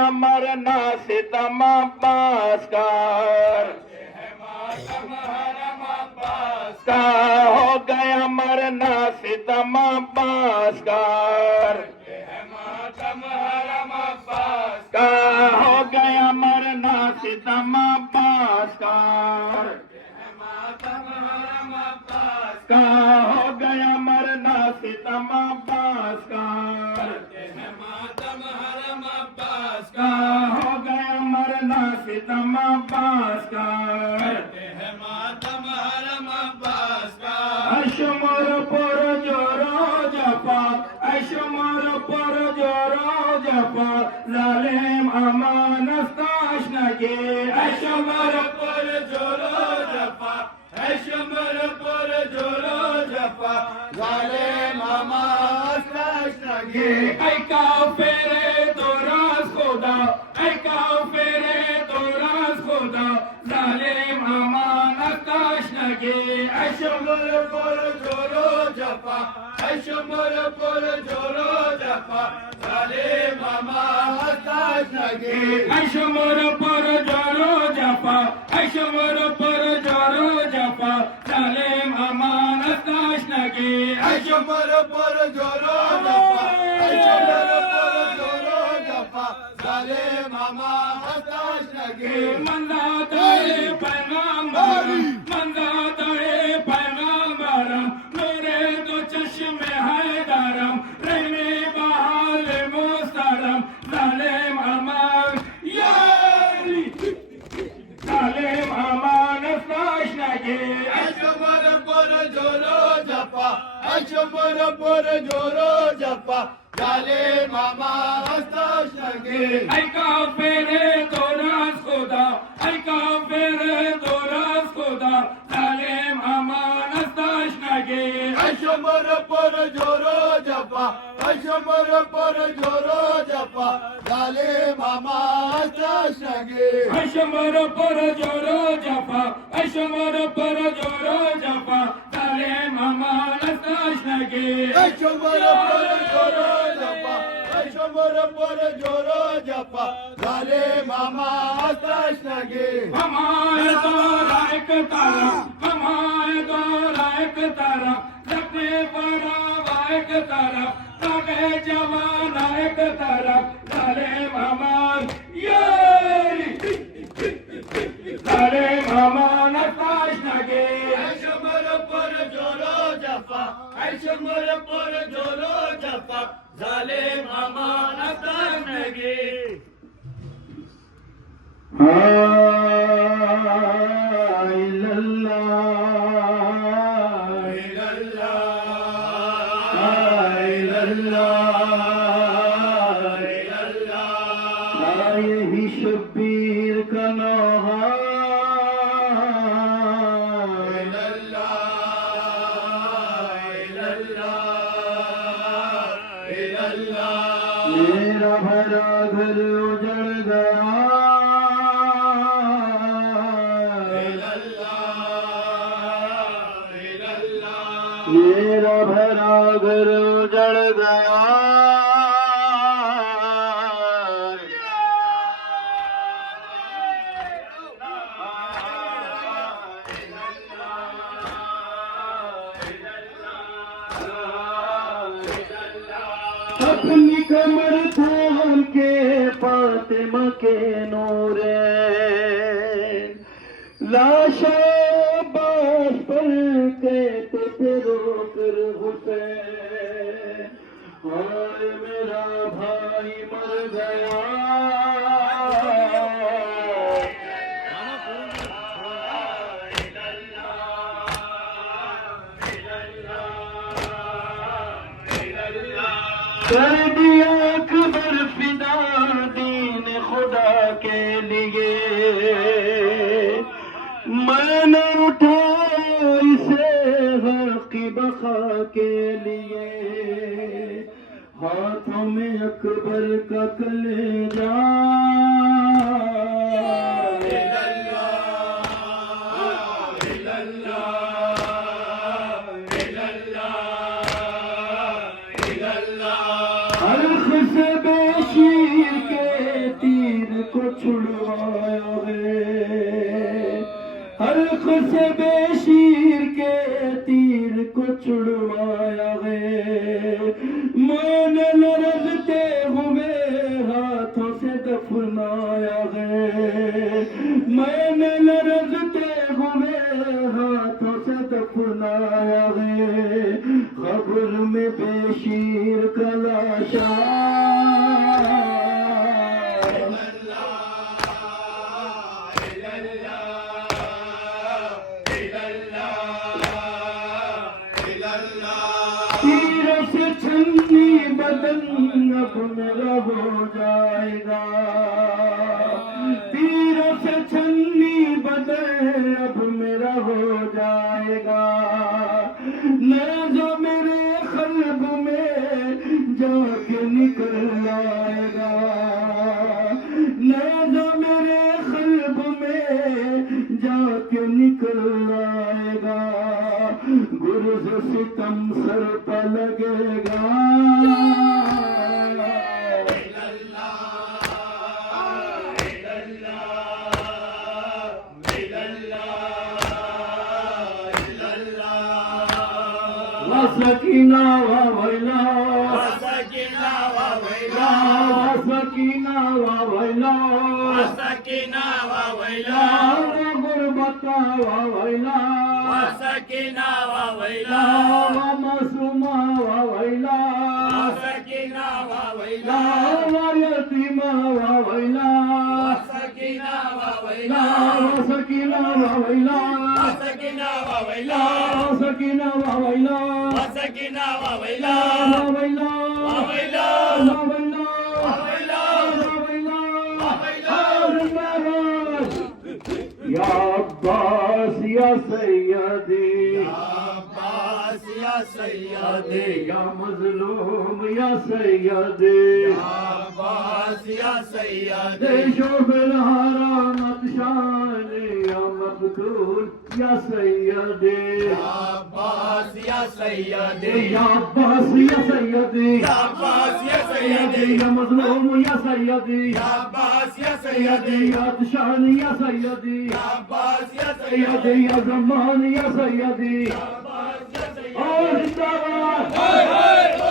गया मरना सितम अब्बास का, का हो गया मरना सितम अब्बास का, का हो गया मरना सितम अब्बास का, का हो गया मरना सितम अब्बास का, का हो गया मरना सितम अब्बास का, अशमर पर जोरो जफा, अशमर पर जोरो जफा, जालिम अमानस्ताश नगे, अशमर पर जोरो जफा, अशमर पर जोरो जफा, जालिम अमानस्ताश नगे, ऐ काफिरे तो राज खुदा, ऐ काफिरे तो राज खुदा, जालिम अमानस्ताश नगे, अशमर पर जोरो जफा, अशमर पर जोरो जफा, जालिम अमानस्ताश नगे, अशमर पर जोरो जफा, अशमर पर जोरो जफा, जालिम अमानस्ताश नगे, अशमर पर जोरो जफा, अशमर पर जोरो जफा, जालिम अमानस्ताश नगे, मंदा तारे पैगंबरम, मंदा तारे पैगंबरम, मेरे तो चश्मे हैदरम, रहने बहाल मुस्तरम, जालिम अमान यारी, जालिम अमानस्ताश नगे, अशमर पर जोरो जफा, अशमर पर जोरो जफा, जालिम अमानस्ताश नगे, ऐ काफिरे तो राज खुदा, ऐ काफिरे तो राज खुदा, जालिम अमानस्ताश नगे, अशमर पर जोरो जफा, अशमर पर जोरो जफा, जालिम अमानस्ताश नगे, अशमर पर जोरो जफा, अशमर पर जोरो जफा, जालिम अमानस्ताश नगे, अशमर पर जोरो जफा, अशमर पर जोरो जफा, जालिम अमानस्ताश नगे, हमारे दौरा एक तारा, हमारे दौरा एक तारा, जपने परावा एक तारा, ताके जवाना एक तारा, जालिम अमान यारी, जालिम अमानस्ताश नगे, अशमर पर जोरो जफा, अशमर पर जोरो जफा, जालिम अमानस्ताश नगे, यही शब्बीर का नौहा, मेरा भरा घर उजड़ गया, मेरा भरा घर उजड़ गया, अपनी कमर थाम के फातिमा के नूरे, लाशा बाश पर कहते थे रोकर हुसैन, हाय मेरा भाई मर गया, कर दिया अकबर फिदा दीन खुदा के लिए, मैंने उठाया इसे हक़ बखा के लिए, हाथों में अकबर का कलेजा, हर छुड़वाया है, हल्क से बेशीर के तीर को छुड़वाया है, मैंने लरजते हुए हाथों से दफनाया है, मैंने लरजते हुए हाथों से दफनाया है, खबर में बेशीर का लाशा तीरों से छन्नी बदन अब मेरा हो जाएगा, तीरों से छन्नी बदन अब मेरा हो जाएगा, न जो मेरे क़ल्ब में जाके निकल आएगा, न जो मेरे क़ल्ब में जाके निकल आएगा, गुर्ज सितम सर पर लगेगा। वसकीना वैला, वसकीना वैला, वसकीना वैला, वसकीना वैला, गुरबता वैला, वसकीना वैला, मसूमा वैला, वसकीना वैला, यतीमा वैला, वसकीना वैला, वसकीना वैला, वसकीना वैला, वसकीना वैला, वसकीना वैला, वैला वैला, या अब्बास या सैयदी, अब्बास या सैयदी, या मजलूम या सैयदी, अब्बास या सैयदी, देशो बिलहारा नक्शान या मकतूल या सैयदी, अब्बास या सैयदी, या अब्बास या सैयदी, अब्बास या सैयदी, या मजलूम या सैयदी, अब्बास या सैयदी, या शान या सैयदी, अब्बास या सैयदी या जमान या सैयदी, अब्बास या सैयदी, और जिंदाबाद। हाय हाय